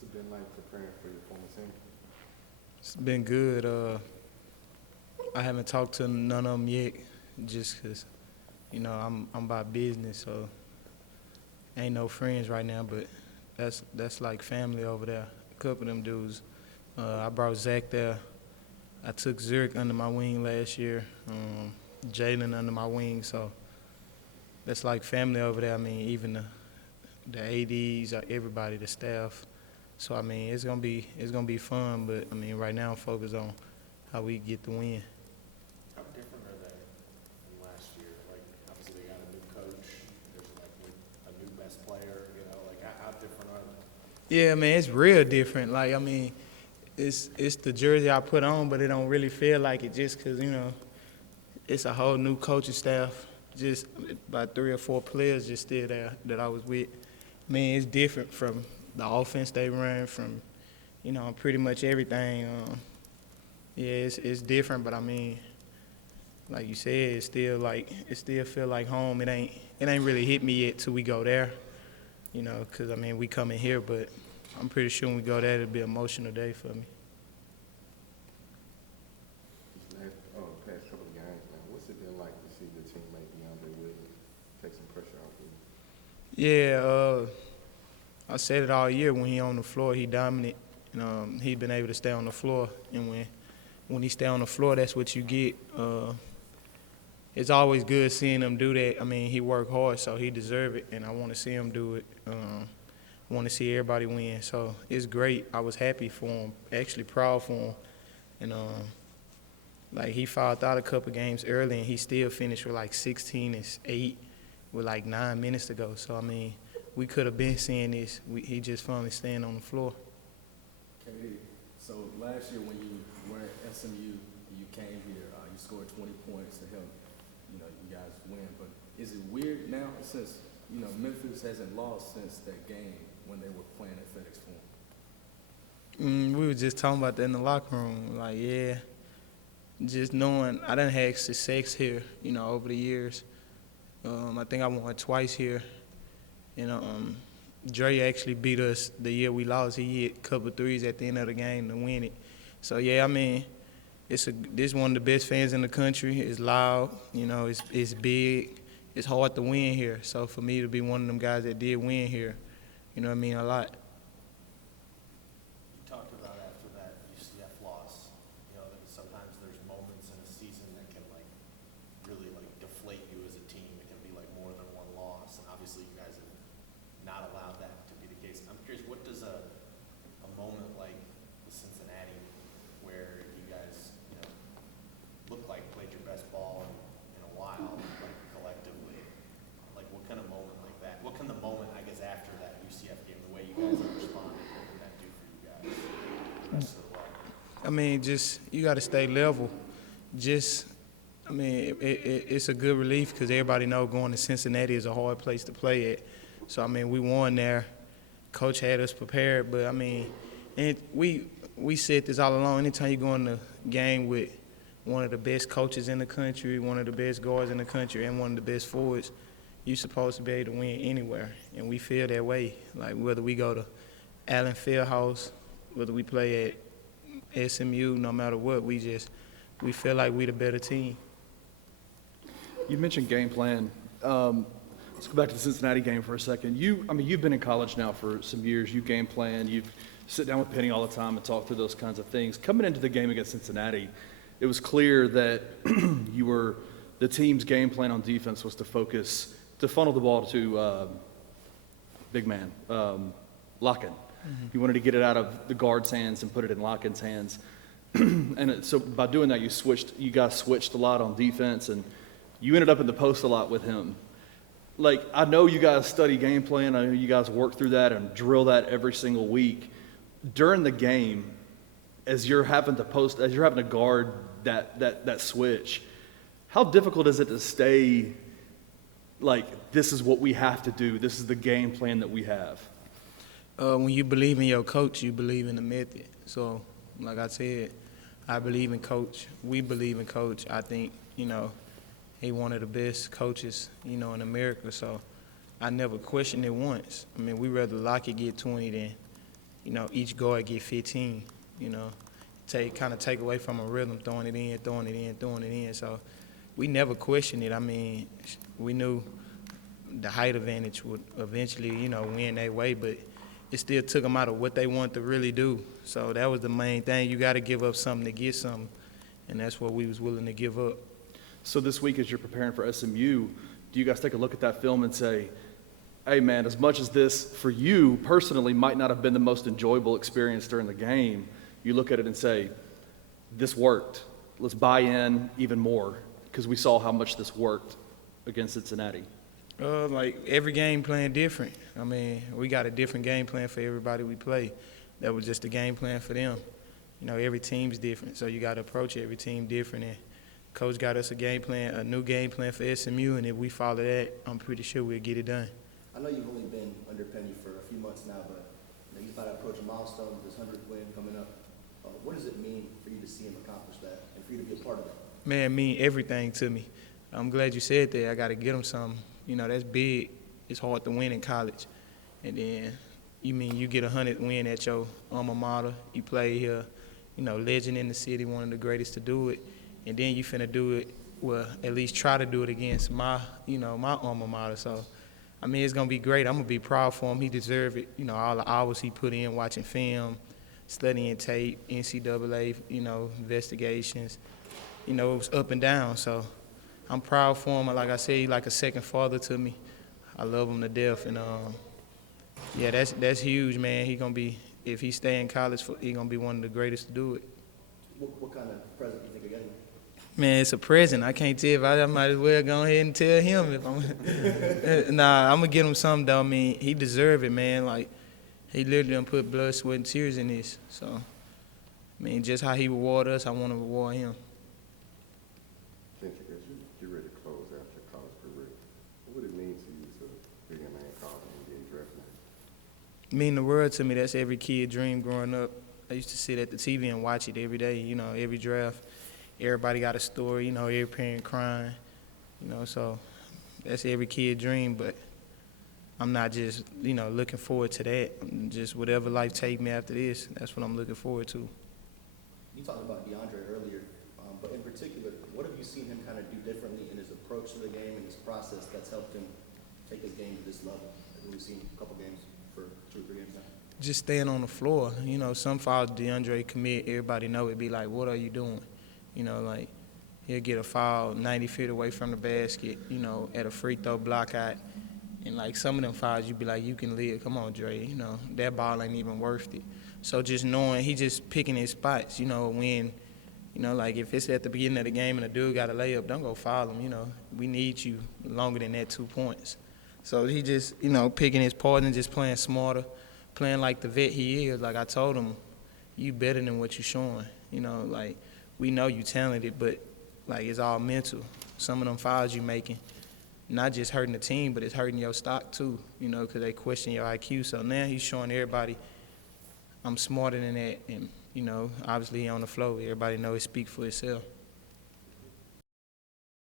What's it been like preparing for your former team? It's been good. I haven't talked to none of them yet, just 'cause I'm about business, so ain't no friends right now. But that's like family over there. A couple of them dudes. I brought Zach there. I took Zurich under my wing last year. Jalen under my wing, so that's like family over there. I mean, even the ADs, everybody, the staff. So I mean, it's gonna be fun. But I mean, right now I'm focused on how we get the win. How different are they from last year? Like, obviously they got a new coach. There's like a new best player. Like how different are they? Yeah, man, it's real different. Like I mean, it's the jersey I put on, but it don't really feel like it just 'cause it's a whole new coaching staff. Just about 3 or 4 players just still there that I was with. I mean, it's different from the offense they run, from pretty much everything. Yeah, it's different, but I mean, like you said, it still feel like home. It ain't really hit me yet till we go there. 'Cause I mean we coming here, but I'm pretty sure when we go there it'll be an emotional day for me. Past couple of games, man. What's it been like to see your teammate DeAndre Williams take some pressure off of you? Yeah, I said it all year. When he on the floor, he dominant. He been able to stay on the floor, and when he stay on the floor, that's what you get. It's always good seeing him do that. I mean, he worked hard, so he deserve it, and I want to see him do it. I want to see everybody win, so it's great. I was happy for him, actually proud for him, and like he fouled out a couple games early, and he still finished with like 16 and 8 with like 9 minutes to go. So I mean, we could have been seeing this. He just finally staying on the floor. KD, so last year when you were at SMU, you came here, you scored 20 points to help, you guys win. But is it weird now since, Memphis hasn't lost since that game when they were playing at FedEx Forum? We were just talking about that in the locker room. Like, yeah, just knowing I done had success here, over the years. I think I won twice here. Dre actually beat us the year we lost. He hit a couple threes at the end of the game to win it. So yeah, I mean, this one of the best fans in the country. It's loud, it's big. It's hard to win here. So for me to be one of them guys that did win here, I mean a lot. You talked about after that UCF loss, that sometimes there's moments in a season that can really deflate you as a team. It can be more than one loss, and obviously you guys have not allowed that to be the case. I'm curious, what does a moment like the Cincinnati, where you guys look like played your best ball in a while, collectively, what kind of moment like that? What can the moment, I guess, after that UCF game, the way you guys have responded, what can that do for you guys the rest of the way? I mean, just you got to stay level. I mean, it's a good relief because everybody know going to Cincinnati is a hard place to play at. So, I mean, we won there. Coach had us prepared, but, I mean, and we said this all along. Anytime you go in the game with one of the best coaches in the country, one of the best guards in the country, and one of the best forwards, you're supposed to be able to win anywhere. And we feel that way. Like, whether we go to Allen Fieldhouse, whether we play at SMU, no matter what, we feel like we the better team. You mentioned game plan. Let's go back to the Cincinnati game for a second. You've been in college now for some years. You game plan. You sit down with Penny all the time and talk through those kinds of things. Coming into the game against Cincinnati, it was clear that the team's game plan on defense was to funnel the ball to big man, Locken. You wanted to get it out of the guard's hands and put it in Locken's hands. So by doing that, you guys switched a lot on defense, and you ended up in the post a lot with him. I know you guys study game plan. I know you guys work through that and drill that every single week. During the game, as you're having to guard that switch, how difficult is it to stay this is what we have to do, this is the game plan that we have? When you believe in your coach, you believe in the method. So, like I said, I believe in Coach. We believe in Coach. I think, he one of the best coaches, in America. So I never questioned it once. I mean, we rather Lockett get 20 than, each guard get 15, kind of take away from a rhythm, throwing it in. So we never questioned it. I mean, we knew the height advantage would eventually, win their way, but it still took them out of what they wanted to really do. So that was the main thing. You got to give up something to get something, and that's what we was willing to give up. So this week, as you're preparing for SMU, do you guys take a look at that film and say, hey, man, as much as this, for you personally, might not have been the most enjoyable experience during the game, you look at it and say, this worked. Let's buy in even more, because we saw how much this worked against Cincinnati. Like every game plan different. I mean, we got a different game plan for everybody we play. That was just the game plan for them. Every team's different, so you got to approach every team different. And Coach got us a new game plan for SMU, and if we follow that, I'm pretty sure we'll get it done. I know you've only been under Penny for a few months now, but he's about to approach a milestone with his 100th win coming up. What does it mean for you to see him accomplish that and for you to be a part of that? Man, it mean everything to me. I'm glad you said that. I got to get him something. That's big. It's hard to win in college. And then you get a 100th win at your alma mater. You play here, legend in the city, one of the greatest to do it. And then you finna do it, well, at least try to do it against my alma mater. So, I mean, it's going to be great. I'm going to be proud for him. He deserves it. All the hours he put in watching film, studying tape, NCAA, investigations. It was up and down. So I'm proud for him. Like I said, he's like a second father to me. I love him to death. And, yeah, that's huge, man. He going to be, if he stay in college, he going to be one of the greatest to do it. What kind of present do you think you're getting? Man, it's a present. I can't tell if I might as well go ahead and tell him if I'm. Nah, I'm gonna get him something though. I mean, he deserve it, man. Like, he literally done put blood, sweat, and tears in this. So, I mean, just how he reward us, I want to reward him. Kendric, as you get ready to close out your college career, what would it mean to you to be a man college and getting drafted? Mean the world to me. That's every kid dream growing up. I used to sit at the TV and watch it every day. Every draft. Everybody got a story, every parent crying, so that's every kid dream, but I'm not just, looking forward to that. Just whatever life take me after this, that's what I'm looking forward to. You talked about DeAndre earlier, but in particular, what have you seen him kind of do differently in his approach to the game and his process that's helped him take his game to this level? We've seen a couple games for 2 or 3 games now. Just staying on the floor. Some fouls DeAndre commit, everybody know it be like, what are you doing? Like, he'll get a foul 90 feet away from the basket, at a free throw block out. And, like, some of them fouls, you be like, you can live. Come on, Dre. That ball ain't even worth it. So just knowing he just picking his spots, when, like, if it's at the beginning of the game and a dude got a layup, don't go foul him, We need you longer than that 2 points. So he just, picking his part and just playing smarter, playing like the vet he is. Like I told him, you better than what you showing, like, we know you talented, but, like, it's all mental. Some of them fouls you making, not just hurting the team, but it's hurting your stock too, because they question your IQ. So now he's showing everybody I'm smarter than that. And, obviously he on the floor. Everybody know it speaks for itself.